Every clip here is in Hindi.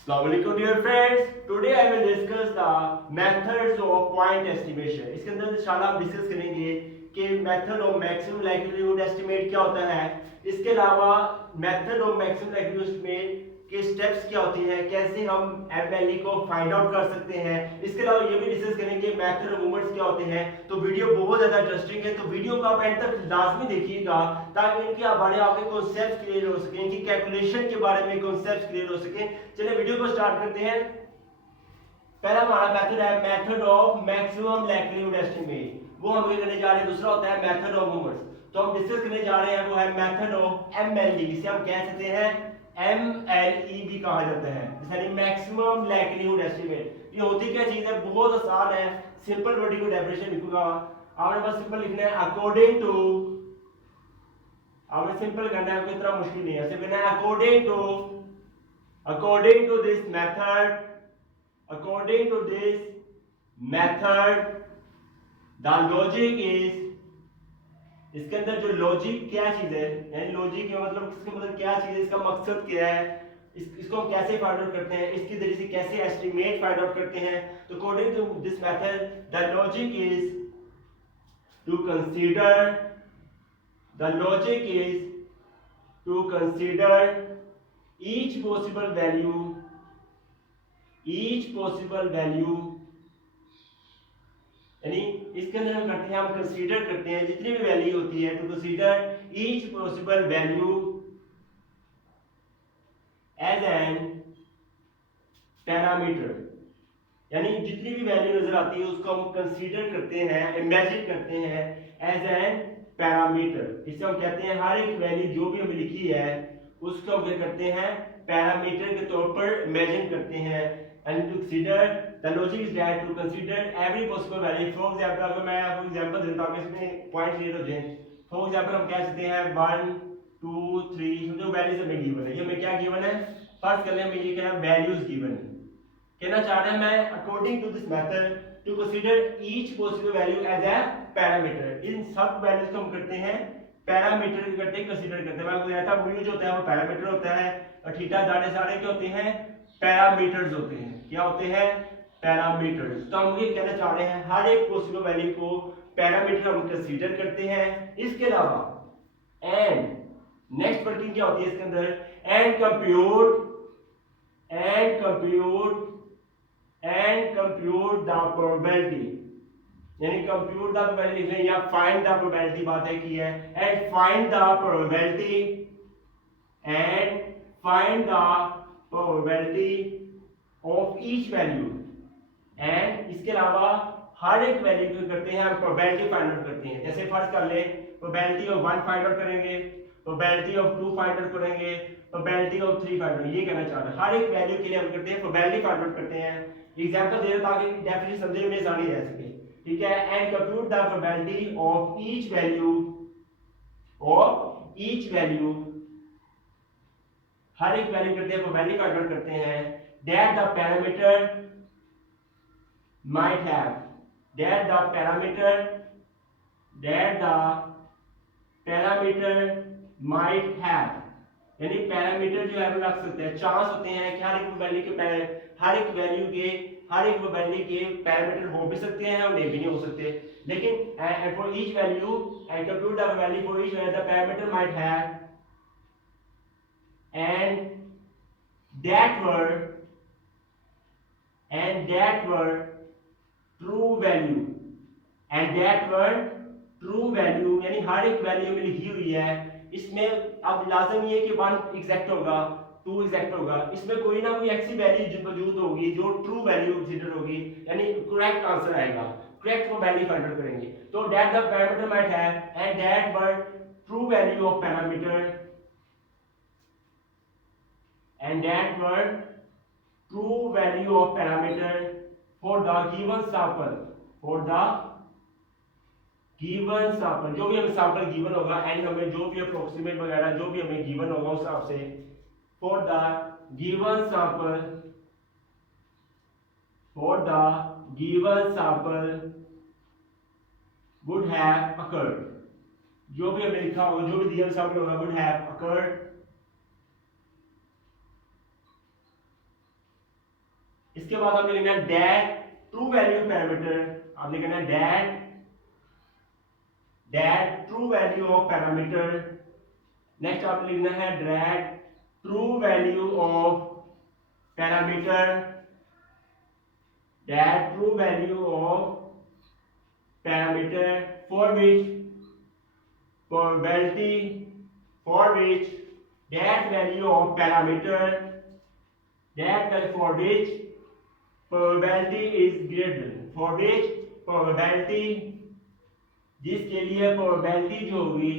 Assalamualaikum dear friends. Today I will discuss the methods of point estimation. इसके अंदर इंशाल्लाह हम डिस्कस करेंगे कि method of maximum likelihood estimate क्या होता है। इसके अलावा method of maximum likelihood estimate के स्टेप्स क्या होते हैं, कैसे हम एमएलई को फाइंड आउट कर सकते हैं। इसके अलावा ये भी डिस्कस करेंगे मेथड ऑफ मूवमेंट्स क्या होते हैं। तो वीडियो बहुत ज्यादा इंटरेस्टिंग है, तो वीडियो को आप एंड तक लाजमी देखिएगा ताकि इनके बारे में आपके कॉन्सेप्ट क्लियर हो सके, इनकी कैलकुलेशन के बारे में कॉन्सेप्ट क्लियर हो सके। चलिए वीडियो को स्टार्ट करते हैं। पहला हमारा मेथड है method of maximum likelihood estimate, वो हम करने जा रहे हैं। दूसरा होता है मेथड ऑफ मूवमेंट्स, तो हम डिस्कस करने जा रहे हैं वो है मेथड ऑफ एमएलई, जिसे हम कह सकते हैं एमएलई भी कहा जाता है, यानी मैक्सिमम लाइक्लीहुड एस्टिमेट। ये होती क्या चीज है, बहुत आसान है। सिंपल वर्ड को डेफिनेशन लिखूंगा, आपने बस सिंपल लिखना है अकॉर्डिंग टू, आपने सिंपल करना है, कोई इतना मुश्किल नहीं है। सिर्फ कहना है according to this method, according to this method the logic is, इसके अंदर जो लॉजिक क्या चीज है, यानी लॉजिक का मतलब इसका मतलब क्या चीज है, इसका मकसद क्या है, इसको हम कैसे फाइंड आउट करते हैं, इसकी जरिए से कैसे एस्टिमेट फाइंड आउट करते हैं। तो according to this method the logic is to consider, the logic is to consider each possible value, each possible value, यानी इसके अंदर हम करते हैं, हम कंसीडर करते हैं जितनी भी वैल्यू होती है, to consider each possible value as an parameter, यानी जितनी भी वैल्यू नजर आती है उसको हम कंसीडर करते हैं, इमेजिन करते हैं एज एन पैरामीटर। इसे हम कहते हैं हर एक वैल्यू जो भी हमें लिखी है उसको हम क्या करते हैं, पैरामीटर के तौर पर इमेजिन करते हैं। and to consider the logic is that to consider every possible value। for example अगर मैं आपको एग्जांपल देता हूं, इसमें पॉइंट क्लियर हो जाए। फॉर एग्जांपल हम कह सकते हैं 1 2 3, जो वैल्यूज हमें गिवन है, ये हमें क्या गिवन है, फर्स्ट कर ले हमें ये क्या है, वैल्यूज गिवन है। कहना चाह रहे हैं मैं according to this method to consider each possible value as a parameter, इन सब वैल्यूज को हम करते हैं पैरामीटर करते हैं, कंसीडर करते हैं। मैं आपको बताया था म्यू जो होता है वो पैरामीटर होता है, और थीटा दाने सारे क्या होते हैं, पैरामीटर्स होते हैं। क्या होते हैं, पैरामीटर्स। तो हम ये कहना चाह रहे हैं हर एक पॉसिबल वैल्यू को पैरामीटर हम कंसीडर करते हैं। इसके अलावा एंड नेक्स्ट वर्किंग क्या होती है इसके अंदर, एंड कंप्यूट द प्रोबेबिलिटी, यानी कंप्यूट द प्रोबेबिलिटी लिख लें या फाइंड द प्रोबेबिलिटी बात है की है, and find the probability of each value. And इसके अलावा हर एक वैल्यू को करते हैं हम प्रोबेबिलिटी फाइंड आउट करते हैं। जैसे फर्स्ट कर ले, प्रोबेबिलिटी ऑफ 1 फाइंड आउट करेंगे, प्रोबेबिलिटी ऑफ 2 फाइंड आउट करेंगे, प्रोबेबिलिटी ऑफ 3 फाइंड आउट। ये कहना चाह रहे हैं हर एक वैल्यू के लिए हम करते हैं प्रोबेबिलिटी फाइंड आउट करते हैं। एग्जांपल दे रहा ताकि डेफिनेशन समझने में आसानी रह सके, ठीक है। And compute the probability of each value, हर एक वैल्यू करते हैं प्रोबेबिलिटी फाइंड आउट करते हैं, that the parameter might have, यानी पैरामीटर जो है वो रख सकते हैं, चांस होते हैं कि हर एक वैल्यू के पैरामीटर हो भी सकते हैं और नहीं भी नहीं हो सकते। लेकिन for each value and compute the value for each value the parameter might have and that were true value, यानी हर एक वैल्यू में लिखी हुई है। इसमें अब लाजम ये है कि 1 एग्जैक्ट होगा, 2 एग्जैक्ट होगा, इसमें कोई ना कोई ऐसी वैल्यू मौजूद होगी जो ट्रू वैल्यू कंसीडर होगी, यानी करेक्ट आंसर आएगा, करेक्ट को वैल्यू फाइंड आउट करेंगे। तो that the parameter might have and that were true value of parameter and that were true value of parameter for the given sample, जो भी हमें सैंपल गिवन होगा, एंड हमें जो भी अप्रोक्सीमेट वगैरह जो भी हमें गिवन होगा उस हिसाब से, for the given sample would have occurred, जो भी हमें लिखा होगा, जो भी दिया होगा would have occurred इसके बाद आपने लिखना है दैट ट्रू वैल्यू पैरामीटर, आपने लिखना है that true value of parameter. Next आपने लिखना है that true value of parameter, that true value of parameter for which probability, for which that value of parameter, that value for which probability is greater, for which probability, जिसके लिए probability जो होगी,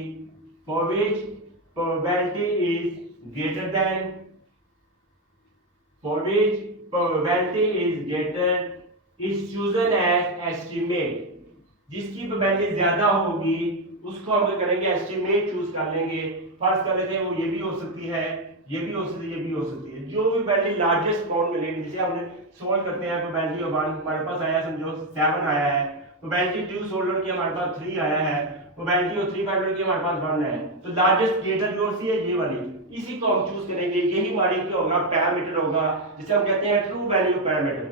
for which probability is greater than, for which probability is greater is chosen as estimate, जिसकी प्रोबेबिलिटी ज्यादा होगी उसको हम क्या करेंगे एस्टिमेट चूज कर लेंगे। फर्स्ट कर लेते हैं वो ये भी हो सकती है, ये भी हो सकती है, ये भी हो सकती है, जो भी प्रोबेबिलिटी लार्जेस्ट अमाउंट मिलेगी। जैसे हमने सोल्व करते हैं प्रोबेबिलिटी ऑफ 1 हमारे पास आया समझो 7 आया है, प्रोबेबिलिटी 2 सोल्व की हमारे पास 3 आया है, प्रोबेबिलिटी ऑफ 3 फाइंड की हमारे पास 1 है, तो लार्जेस्ट ग्रेटर कौन सी है, ये वाली, इसी को हम चूज करेंगे। यही हमारी क्या होगा पैरामीटर होगा, जिसे हम कहते हैं ट्रू वैल्यू पैरामीटर।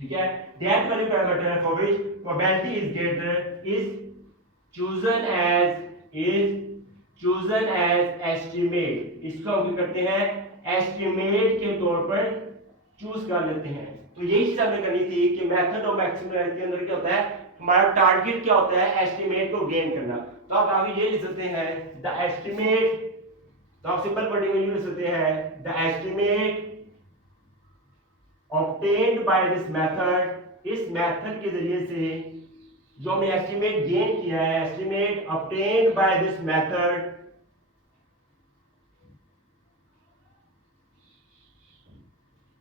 ठीक है, that value parameter for which probability is greater is chosen as estimate, इसको हम क्या करते हैं एस्टिमेट के तौर पर चूज कर लेते हैं। तो यही चीज हमने करनी थी कि मेथड ऑफ मैक्सिमम के अंदर क्या होता है, हमारा टारगेट क्या होता है एस्टिमेट को गेन करना। तो आप आगे ये लिख सकते हैं द एस्टिमेट, तो आप सिंपल वर्डिंग में लिख सकते हैं the estimate obtained by this method, इस मेथड के जरिए से जो हमने एस्टिमेट गेन किया है, estimate obtained by this method,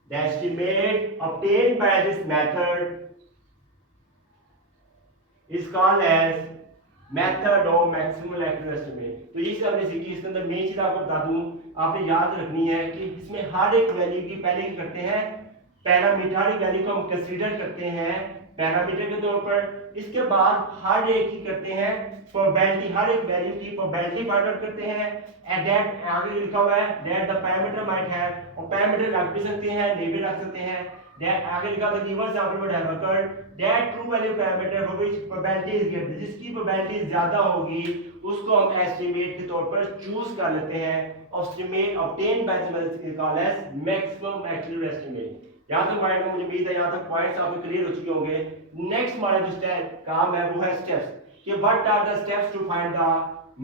the estimate obtained by this method is called as method of maximal accurate estimate। तो ये चीज हमने सीखी। इसके अंदर मेन चीज आपको बता दूं, आपने याद रखनी है कि इसमें हर एक वैल्यू की पहले क्या करते हैं पैरामीटर वैल्यू को हम कंसीडर करते हैं पैरामीटर के तौर पर, इसके बाद हर एक की करते हैं प्रोबेबिलिटी, हर एक वैल्यू की प्रोबेबिलिटी फाइंड आउट करते हैं। एंड दैट आगे लिखा हुआ है that the parameter might have, और पैरामीटर रख भी सकते हैं नहीं भी रख सकते हैं। दैट आगे लिखा था given example would have occurred that true value parameter for which probability is greater, जिसकी प्रोबेबिलिटी ज्यादा होगी उसको हम एस्टिमेट के तौर पर चूज कर लेते हैं। Estimate obtained by this method is called as maximum accurate estimate. यहाँ तक पॉइंट में मुझे उम्मीद है यहाँ तक पॉइंट्स आपको क्लियर हो चुके होंगे। नेक्स्ट हमारा जो स्टेप काम है वो है स्टेप्स, कि what are the steps to find the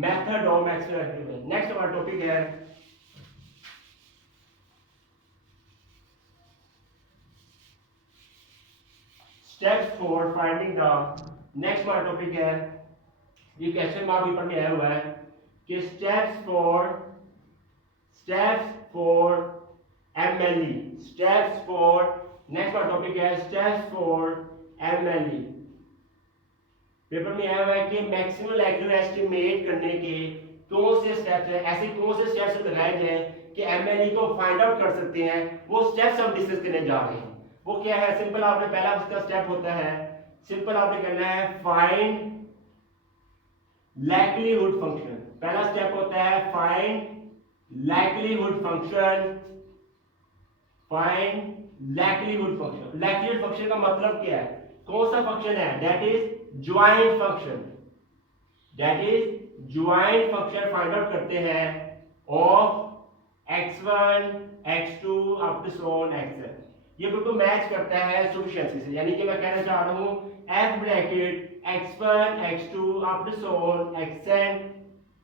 method of maximum accurate. Next हमारा टॉपिक है steps for finding the, next हमारा टॉपिक है, ये क्वेश्चन मार्क पेपर में आया हुआ है कि steps for MLE, steps for, next वाला टॉपिक है स्टेप्स फॉर MLE। पेपर में आया हुआ है कि मैक्सिमम एक्यूरेट एस्टिमेट करने के कौन से स्टेप्स हैं, ऐसे कौन से स्टेप्स लगाए जाए कि MLE को फाइंड आउट कर सकते हैं। वो स्टेप्स हम डिस्कस करने जा रहे हैं। वो क्या है, सिंपल आपने पहला उसका स्टेप होता है, सिंपल आपने करना है फाइंड लाइक्लीहुड फंक्शन। पहला स्टेप होता है find likelihood function, find likelihood function. Likelihood function का मतलब क्या है, कौन सा फंक्शन है, that is joint function, that is joint function find out करते हैं of x1 x2 up to so on xn। ये बिल्कुल मैच करता है सफिशिएंसी से, यानी कि मैं कहना चाह रहा हूं f bracket x1 x2 up to so on xn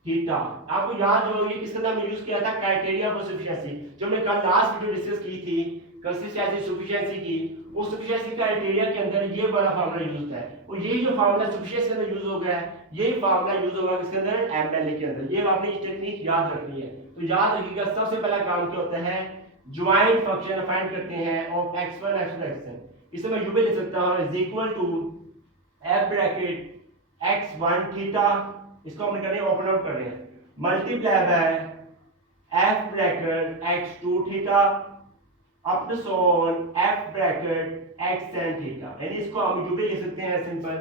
theta. आपको याद होगा कि किसका नाम यूज किया था, क्राइटेरिया फॉर सफिशिएंसी, जो हमने कल लास्ट वीडियो डिस्कस की थी कंसिस्टेंसी सफिशिएंसी की। वो सफिशिएंसी क्राइटेरिया के अंदर ये वाला फार्मूला यूज है, और यही जो फार्मूला सफिशिएंसी के अंदर यूज हो गया है, यही फार्मूला यूज होगा किसके अंदर, MLE के अंदर। ये आपने ये टेक्निक याद रखनी है। तो याद रखिएगा सबसे पहला काम क्या होता है, ज्वाइंट फंक्शन फाइंड करते हैं ऑफ x1 x2 xn। इसे मैं यूं भी लिख सकता हूं is equal to f bracket x1 theta, इसको हमने करने ओपन आउट कर रहे हैं, multiply by f bracket x2 theta up to so on f bracket xn theta. यानी इसको हम यूं भी लिख सकते हैं सिंपल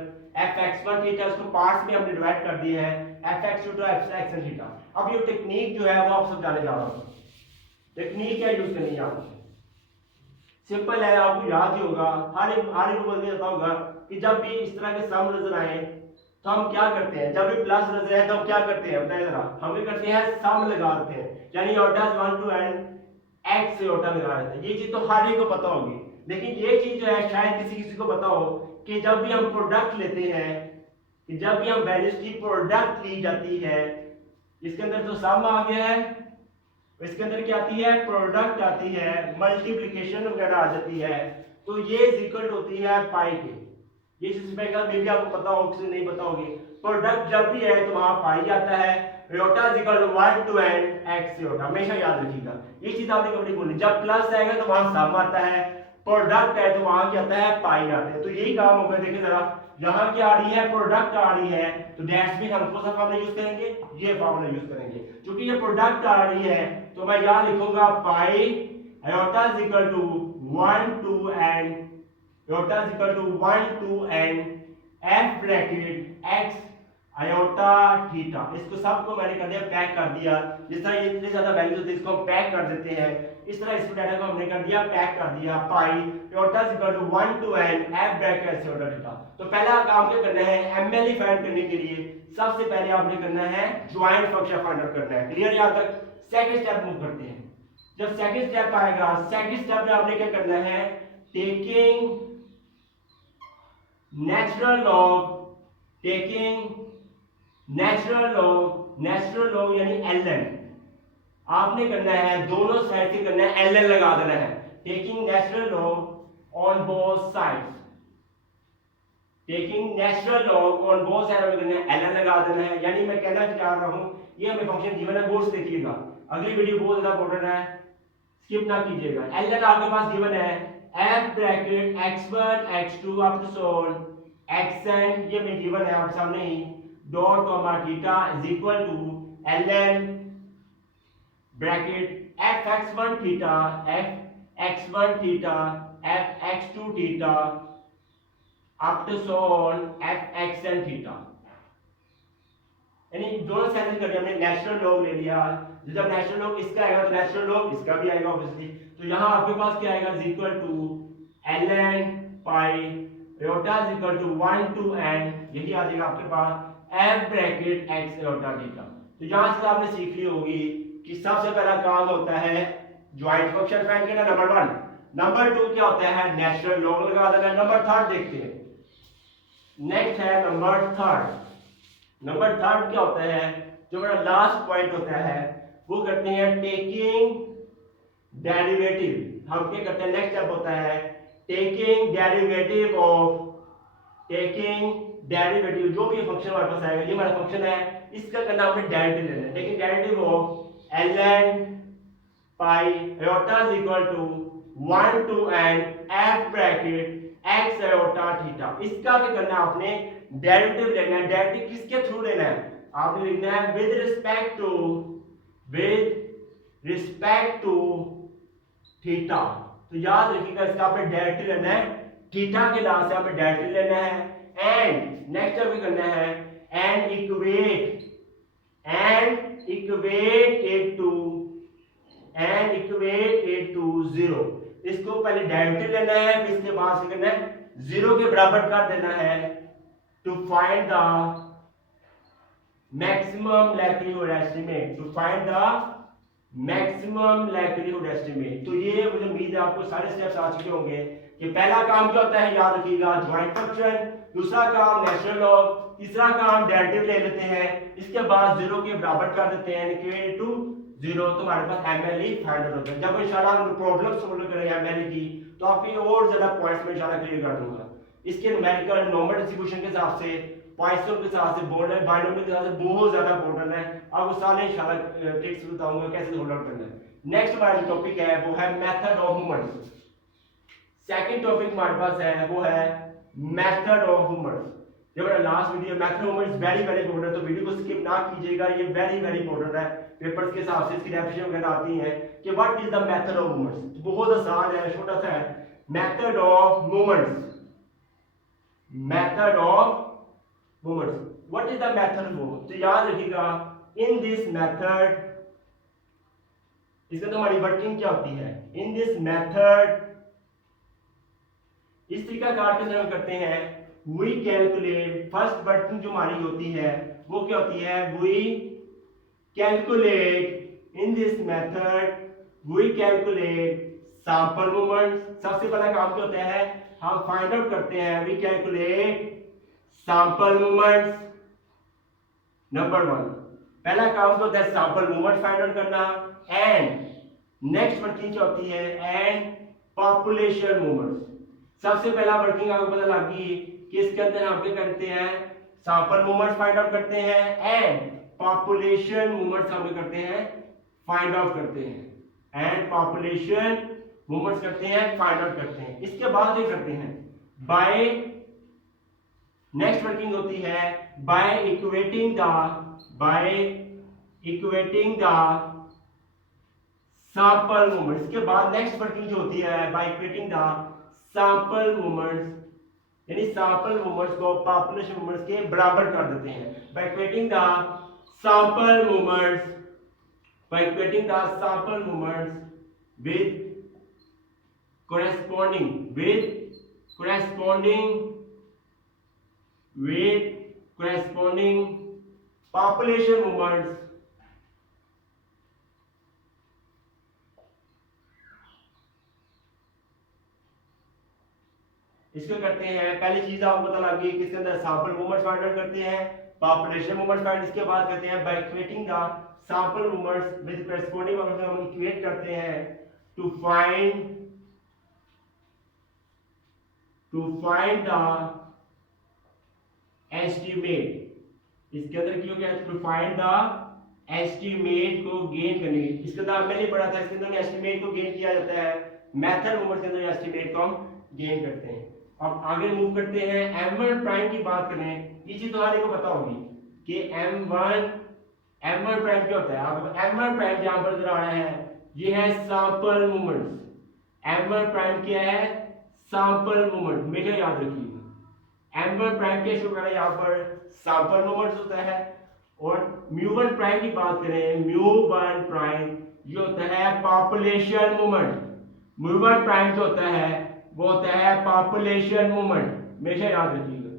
fx1 थीटा, इसको पार्ट्स में हमने डिवाइड कर दिए हैं fx2 to xn थीटा। अब ये टेक्निक जो है वो आप समझाने जा रहा हूं, टेक्निक क्या यूज करनी है आपको। सिंपल है, आपको याद ही होगा, हर एक को पता होगा कि जब भी इस तरह के सम नजर आए तो हम क्या करते हैं, जब भी प्लस नजर आए तो हम क्या करते हैं, बताइए जरा। हम क्या करते हैं, सम लगाते हैं, यानी ऑर्डर 1 to n x से ऑर्डर लगा देते हैं। ये चीज तो हर एक को पता होगी, लेकिन ये चीज जो है शायद किसी किसी को पता हो कि जब भी हम प्रोडक्ट लेते हैं, कि जब भी हम वैल्यूज की प्रोडक्ट ली जाती है, इसके अंदर तो सम आ गया है, इसके अंदर क्या आती है, प्रोडक्ट आती है, मल्टीप्लिकेशन वगैरह आ जाती है, तो ये इक्वल होती है पाई के। ये चीज मे भी आपको पता हो, किसी नहीं पता होगी, प्रोडक्ट जब भी है तो वहां पाई आता है, iota is equal to 1 to n x iota, हमेशा याद रखिएगा। ये चीज आपने कभी बोली, जब प्लस आएगा तो वहां सम आता है, प्रोडक्ट है तो वहां क्या आता है, पाई आता है। तो यही काम होगा, देखिए जरा, यहाँ क्या आ रही है, प्रोडक्ट आ रही है, तो दैट्स मीन हम कौन सा फार्मूला यूज करेंगे, ये फार्मूला यूज करेंगे। क्योंकि ये प्रोडक्ट आ रही है तो मैं यहां लिखूंगा pi iota is equal to 1 to n, iota is equal to 1 to n f bracket x iota theta. इसको सबको मैंने कर दिया, पैक कर दिया। जिस तरह ये इतने ज्यादा वैल्यूज होती है इसको हम पैक कर देते हैं, इस तरह इस डाटा को हमने कर दिया, पैक कर दिया। Pi iota is equal to 1 to n f bracket iota theta. तो पहला काम क्या करना है, एमएलई फाइंड करने के लिए सबसे पहले आपने करना है ज्वाइंट फंक्शन फाइंड आउट करना है। क्लियर यहां तक? सेकंड स्टेप मूव करते हैं। जब सेकंड स्टेप आएगा, सेकंड स्टेप में आपने क्या करना है, taking natural log, taking natural log यानी ln, आपने करना है दोनों साइड से करना है ln लगा देना है। Taking natural log on both sides, taking natural log on both side में करना है ln लगा देना है। यानी मैं कहना चाह रहा हूं, ये हमें फंक्शन गिवन है, गौर से देखिएगा, अगली वीडियो बहुत ज्यादा इंपॉर्टेंट है, स्किप ना कीजिएगा। ln आपके पास गिवन है f bracket x1 x2 up to so on xn, ये में गिवन है आपके सामने ही, dot comma theta is equal to ln bracket fx1 theta fx1 theta fx2 theta up to so on fxn theta. यानी दोनों साइड से हमने नेचुरल लॉग ले लिया, जब नेचुरल लॉग इसका आएगा तो नेचुरल लॉग इसका भी आएगा ऑब्वियसली। तो यहां आपके पास क्या आएगा, is equal to ln pi iota is equal to 1 to n, यही आ जाएगा आपके पास f bracket x iota theta. तो यहां से आपने सीख ली होगी कि सबसे पहला काम होता है ज्वाइंट फंक्शन फाइंड करना, नंबर 1। नंबर 2 क्या होता है, नेचुरल लॉग लगा देना। नंबर 3 देखते हैं, नेक्स्ट है नंबर 3। नंबर 3 क्या होता है, जो मेरा लास्ट पॉइंट होता है, वो करते हैं टेकिंग डेरिवेटिव। हम क्या करते हैं, नेक्स्ट स्टेप होता है taking derivative of, taking derivative, जो भी फंक्शन हमारे पास आएगा, ये हमारा फंक्शन है, इसका करना हमने डेरिवेटिव लेना है। Taking derivative of ln pi iota is equal to 1 to n f bracket x iota theta. इसका भी करना आपने डेरिवेटिव लेना है। डेरिवेटिव किसके थ्रू लेना है, आपने लिखना है विद रिस्पेक्ट टू थीटा। तो याद रखिएगा, इसका आपने डेरिवेटिव लेना है, थीटा के नाम से आपने डेरिवेटिव लेना है। एंड नेक्स्ट क्या करना है, एंड इक्वेट इट टू 0। इसको पहले डेरिवेटिव लेना है, फिर इसके बाद से करना है 0 के बराबर कर देना है, to find the maximum likelihood estimate, to find the maximum likelihood estimate. तो ये मुझे उम्मीद है आपको सारे स्टेप्स आ चुके होंगे कि पहला काम क्या होता है, याद रखिएगा ज्वाइंट फंक्शन, दूसरा काम नेचुरल लॉग, तीसरा काम डेरिवेटिव ले लेते हैं, इसके बाद 0 के बराबर कर देते हैं, इक्वल टू 0, तो हमारे पास एमएलई फाइंड आउट होता है। जब इंशाल्लाह हम प्रॉब्लम सॉल्व करेंगे एमएलई की, तो आपके और ज्यादा पॉइंट्स में इंशाल्लाह क्लियर कर दूंगा। इसके न्यूमेरिकल नॉर्मल डिस्ट्रीब्यूशन के हिसाब से, पॉइंट्स के हिसाब से, बॉर्डर बाइनोमियल के हिसाब से बहुत ज्यादा इंपॉर्टेंट है। आपको सारे इंशाल्लाह ट्रिक्स बताऊंगा कैसे सोल्व आउट करना है। नेक्स्ट हमारा टॉपिक है वो है method of movements. Second topic हमारे पास है वो है मेथड ऑफ मूवमेंट्स। ये हमारा last video method of movements very very important है, तो वीडियो को स्किप ना कीजिएगा, ये वेरी वेरी इंपॉर्टेंट है। पेपर्स के हिसाब से इसकी डेफिनेशन वगैरह आती है कि what is the method of movements. तो बहुत आसान है, छोटा सा है, method of movements, method of movements, what is the method of movement. तो याद रखिएगा, इन दिस मेथड, इसका तो हमारी वर्किंग क्या होती है, इन दिस मेथड इस तरीका कार के अंदर हम करते हैं वी कैलकुलेट, फर्स्ट वर्किंग जो हमारी होती है वो क्या होती है, we calculate in this method, we calculate sample moments. सबसे पहला काम क्या होता है, हम फाइंड आउट करते हैं, we calculate sample moments. Number one, पहला काम क्या होता है, सैंपल मोमेंट फाइंड आउट करना। एंड नेक्स्ट वर्किंग क्या होती है, एंड पॉपुलेशन मोमेंट्स। सबसे पहला वर्किंग आपको पता लग गई कि इसके अंदर हम क्या करते हैं, सैंपल मोमेंट्स फाइंड आउट करते हैं एंड पॉपुलेशन मोमेंट्स हम करते हैं, फाइंड आउट करते हैं। एंड पॉपुलेशन मोमेंट्स करते हैं, फाइंड आउट करते हैं। इसके बाद ये करते हैं बाय, नेक्स्ट वर्किंग होती है by equating the sample moments. इसके बाद नेक्स्ट वर्किंग जो होती है by equating the sample moments, यानी सैंपल मोमेंट्स को पॉपुलेशन मोमेंट्स के बराबर कर देते हैं। By equating the sample moments, by equating the sample moments with corresponding population movements, इसको करते हैं। पहली चीज आपको पता लग गई किसके अंदर सैंपल मूवमेंट्स फाइंड आउट करते हैं, पॉपुलेशन मूवमेंट्स फाइंड, इसके बाद करते हैं by equating the sample movements with corresponding population, हम इक्वेट करते हैं टू फाइंड द एस्टिमेट। इसके अंदर क्यों क्या, टू फाइंड द एस्टिमेट को गेन करने की। इसके अंदर हमने नहीं पढ़ा था, इसके अंदर एस्टिमेट को गेन किया जाता है, मेथड मूवमेंट के अंदर एस्टिमेट को हम गेन करते हैं। अब आगे मूव करते हैं, m1 प्राइम की बात करें। ये चीज तुम्हारे को पता होगी कि m1 प्राइम क्या होता है। अब m1 प्राइम जहां पर नजर आ रहा है ये है सैंपल मोमेंट्स। m1 प्राइम क्या है, सैंपल मोमेंट, हमेशा याद रखिएगा। m1 प्राइम क्या शो कर रहा है, यहाँ पर सैंपल मोमेंट्स होता है। और μ1 प्राइम की बात करें, μ1 प्राइम ये होता है पॉपुलेशन मोमेंट। μ1 प्राइम जो होता है वो होता है पॉपुलेशन मूवमेंट, हमेशा याद रखिएगा।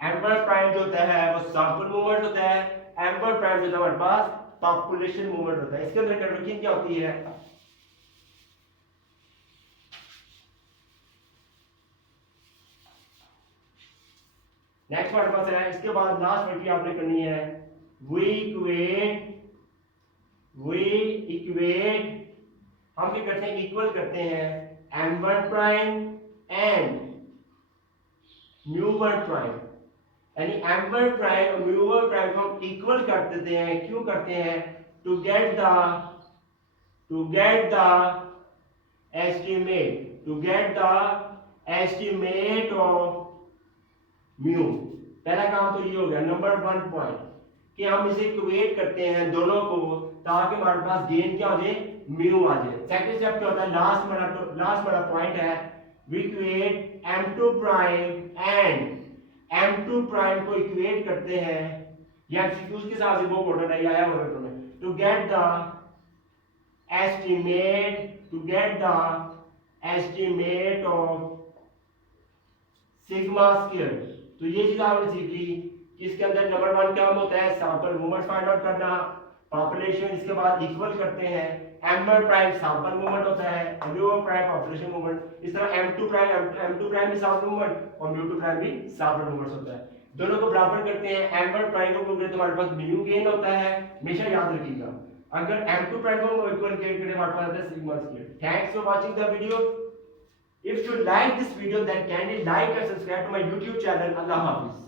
m1 प्राइम जो होता है वो सैंपल मूवमेंट होता है, m1 प्राइम जो हमारे पास पॉपुलेशन मूवमेंट होता है। इसके अंदर कंडीशन क्या होती है, नेक्स्ट हमारे पास है। इसके बाद लास्ट वर्किंग आपने करनी है, वी इक्वेट, हम क्या करते हैं, इक्वल करते हैं m1 प्राइम एंड μ1 प्राइम, यानी m1 प्राइम और μ1 प्राइम को हम इक्वल कर देते हैं। क्यों करते हैं, to get the estimate of mu. पहला काम तो ये हो गया, नंबर 1 पॉइंट, कि हम इसे इक्वेट करते हैं दोनों को ताकि हमारे पास गेन क्या हो जाए, म्यू आ जाए। सेकंड स्टेप क्या होता है, लास्ट वाला पॉइंट है, we equate m2 prime and m2 prime को इक्वेट करते हैं, या एमसीक्यूज के हिसाब से वो पढ़ना नहीं आया होगा तुम्हें, to get the estimate of sigma square. तो ये चीज आपने सीखी कि इसके अंदर नंबर 1 क्या होता है, सैंपल मूवमेंट फाइंड आउट करना, पॉपुलेशन, इसके बाद इक्वल करते हैं, m1 प्राइम सैंपल मूवमेंट होता है, m2 प्राइम पॉपुलेशन मूवमेंट। इस तरह m2 प्राइम भी सैंपल मूवमेंट और m2 प्राइम भी सैंपल मूवमेंट होता है। दोनों को बराबर करते हैं, m1 प्राइम को इक्वल करें तो हमारे पास म्यू गेन होता है, हमेशा याद रखिएगा। अगर m2 प्राइम को इक्वल करें हमारे पास आता है sigma square. Thanks for watching the video. If you like this video, then kindly like and subscribe to my YouTube channel. Allah Hafiz.